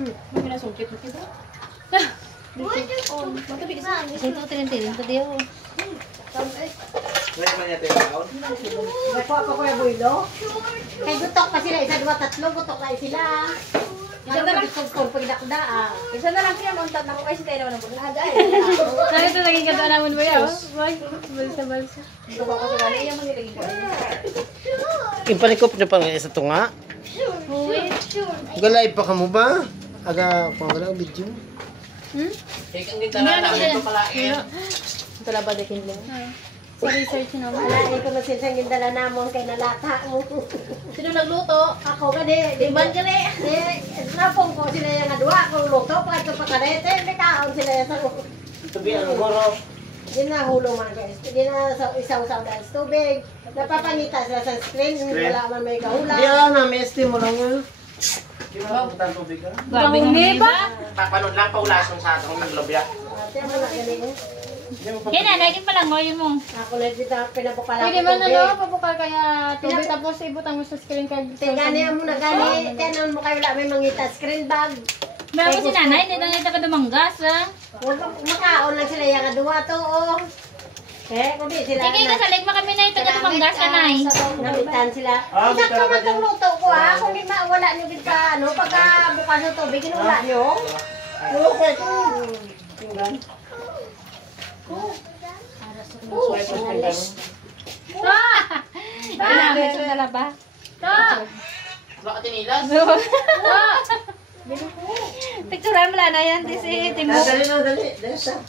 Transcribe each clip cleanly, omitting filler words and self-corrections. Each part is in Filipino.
May nasungkit mo kita. Matabi kasi. Ito, tirin-tirin ko diyo. Wala man natin yung taon. Nakuha pa ko yung builo. Kay gutok pa sila, isa, dua, tatlo, gutok na sila. Isa na lang. Pagdakda ah. Isa na lang siya, montat na ko kasi tayo naman ang bulaga. Saan ito naging ganda naman ba yan? Balsa-balsa. Ito ko sa gani, yung mga laging ko. Impanikop na pang isa to nga. Wait. Galay pa ka mo ba? Aga, kung wala ang video. Ikang kita na namin ito pala eh. Ito na ba dekin lang? Sa research naman. Wala, ko na siya gindala namon kay nalata mo. Sino nagluto? Ako gani, di Iban ka na eh. napong ko sila yung nadua, kung luto, pagka pakarete, may kaon sila yung sa Tabi ang goro. Di na hulong man guys. Di na isaw-saw dahil sa tubig. Napapangita sila sa screen, wala man may kahula. Di na, may estimo lang nga. Di ba ang tubig ka? Grabe nga ba? Papanod lang paulason sa atong naglobya. Tiyan mo na galing. Yan na, naging palangoy mo. Ako na dito pinapukala Pwede man papukal kaya tubig tapos ibutang mo sa screen card. Gani mo na gani. Tiyan mo kayo lang may mangita screen bag. Meron ko si nanay, hindi na nita ka dumanggas ha. Makaon lang sila yung aduwa to oh. Eh, kung di sila Tingin ka sa leg kami na ito ka dumanggas ka nay. namitan sila. Isa ka man itong luto ko ha. Kung di mawala nyo din ka, ano, pagka bukas ng tubig, kinula nyo. Okay. Tingnan. Ginamit sa talaba. Baka tinilas? Picturean mo lang na yan, di si Timo. Dali na, dali. Dali sa.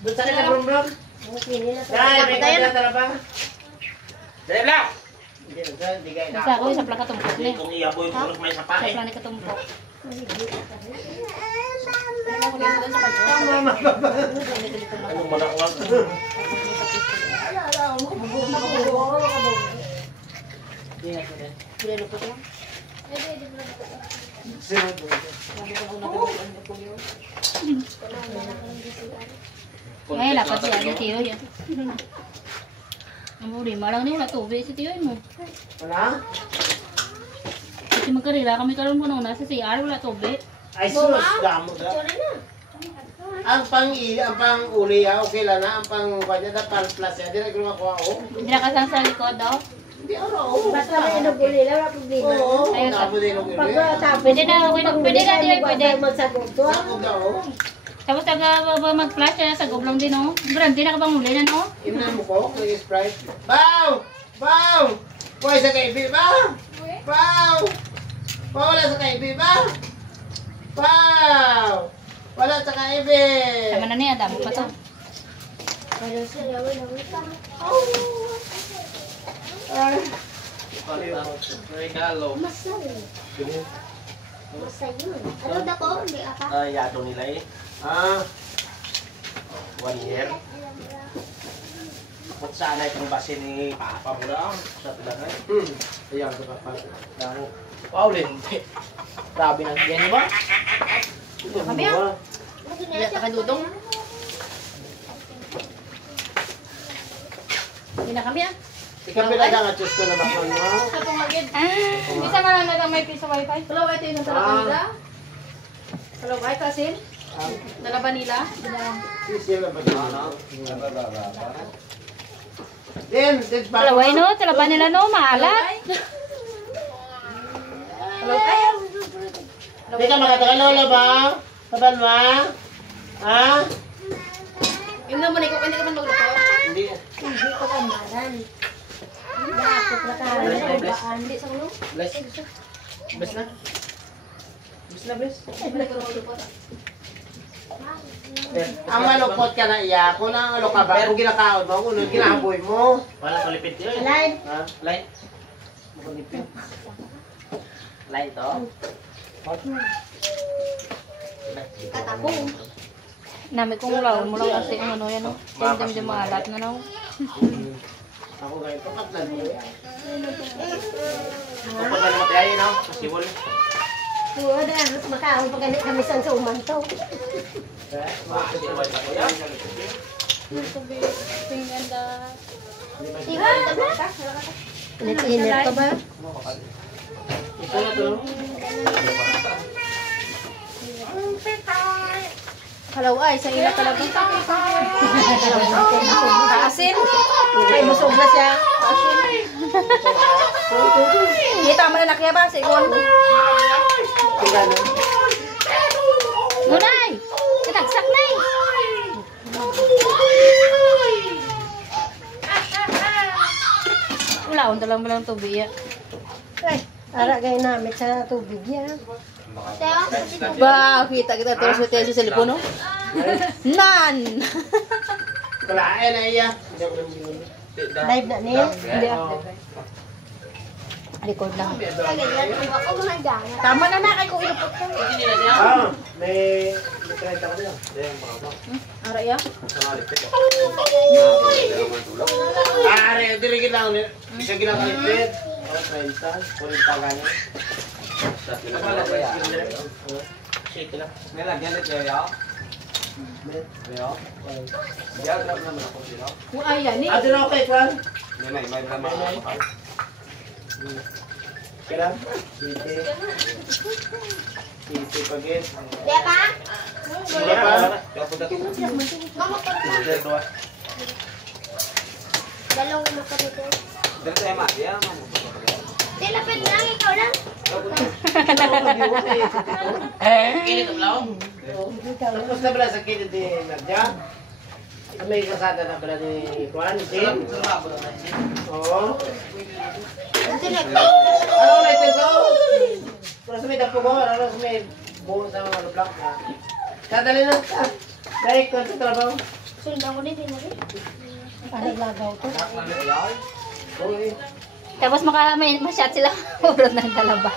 Doon sa nila brum-brum. Dali, may kaya talaga. Dali lang! Hindi na, hindi kaya Basta ako sa plaka tumpok Hindi ni. kung iyaboy ko may Sa sapahe. plaka ni katumpok. Anong manakwan? Ngayon, lapat siya ni Tiyo yan. Ang uri, malang ni wala tubig si Tiyo mo. Wala? Kasi magkarila kami karoon po nung nasa CR, wala tubig. Ay, sus, damo da. Ang pang-uli okay lang na. Ang pang-kanya na pang-plus yan. Di na kung ako ako. Hindi na kasang sa likod daw. Hindi ako. Basta may inuguli lang, wala problema. Oo, Ayun, damo din ang uli. Pagkatapos, Pwede na, okay na, pwede na, Tiyo, pwede. Magsagot to. Ako daw. Tapos mag-flash siya sa goblong din, no? Grande na ka bang uli na, no? Inan mo ko, kay Sprite. Bow! Bow! Boy, sa kaibi ba? Bow! Wala sa kaibi ba? Bow! Wala sa kaibi! Tama na niya, damo pa to. Regalo. Ano na ko? Hindi apa? Yado nila eh. 1 year. Kung sana itong base ni Papa mo lang. Sa tulad ayan, ito pa. Wow, lente. Grabe na ganyan ba? Kami ah. Hindi na kadudong. Hindi na kami ah. Ikaw pinagang at Diyos ko na bakon mo. Sa pumagid. Bisa nga lang nagamay piso wifi. Hello, ito yung talaga nila. Hello, ay kasin. Dalawa nila. Sisil na ba ito? Then, Talaway, no? Talaban nila, no? Maalat. Hello, ay. Hindi ka makatagalola ba? Saban mo? Ha? Yun naman, ikaw hindi ka man magluto. Hindi. Hindi ko kamalan. Nakapot na ka. Hindi sa ulo. Bless. Bless na. Bless na, bless. Ang malupot ka na iya, kung ang ano ka ba, kung ginakaon mo, kung ginahaboy mo. Wala ko lipit yun. Alay. Ha? Light. Makulipit. Light to? Katabong. Nami kong ulaw mo lang kasi ang ano yan, no? Dem maalat na, no? Ako ganito, katlan mo. Kapag ano matayayin, no? Masiwol. Oo, dahil makaon pa ganit kami sa umanto. Masiwol ako yan. Init ka ba? Ito na to. Kalaw ay, sa ila talaga. Kaasin. Ay, busog na siya. Kita mo na nakya ba? Sigon. Ngunay! Kinagsak na eh. Wala, unta lang malang tubig ya. Ay, ara gay namin sa tubig yan. Ba, kita terus sa sa cellphone, no? Nan. Kalain na iya. Live na niya. Hindi record lang. Tama na na kay ko ilupot ko. May 30 ka dito. Ara ya. Are, diri kita ulit. Bisa ginakalipit. 30, 40 ganyan. Shake lang. May lagyan ulit yaw. Yaw. Yaw, trap naman ako sila. Kung ay yan eh. Ado na okay, Kwan. May drama ako. Kailan? Siti pagit. Diya pa? Sige pa. Yaw po dati. Dalawang motor nito. Dali tayo mati, ah. Di, lapit lang, ikaw lang. Kinit ang lao? Tapos na pala sa kinit ni Nadia? May kasada na pala ni Kwan, Jim? Oo. Ano na ito ko? Pero sa may dapo ko, ano sa may buo sa mga block na. Sadali na. Dahil ko sa trabaho. Sundan ko dito na rin. Parang lagaw to. Okay. Tapos may shot sila. Urot ng talaba.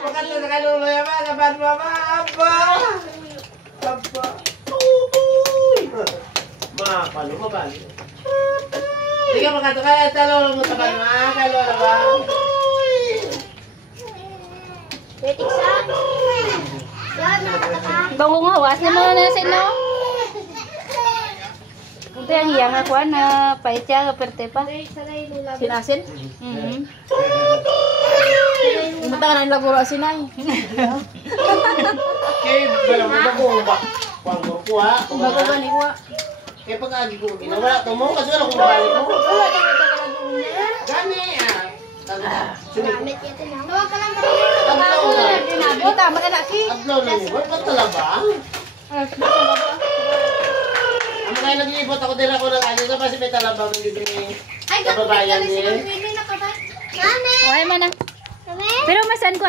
Maganda sa kalulo yan ba? Kapan mo ba? Aba! Aba! Makakalo mo ba? Hindi ka makato kaya talolo mo sa kanwa. Kalolo ba? Waiting sa. Yan, nakataka. Bangong hawas na mo na sa ino. Ito yung hiyang ako na pahit siya kaperte pa. Sinasin. Mhm. Umata ka na laguro asinay. Kaya balang ba kung ba? Pang kuha. Bago gani ko. Kaya pag-agi ko ginawa. Tumo kasi wala kong balik ko. Gani ah. Gamit yan ito lang. Huwag ka lang Adlaw na. Oh, tama na na ki. Adlaw na yun. Ba't talaba? Ang mga nag-iibot ako din ako ng ano. Kasi may talaba. Ay, Kababayan niya. Mami! Okay man na. Pero masan ko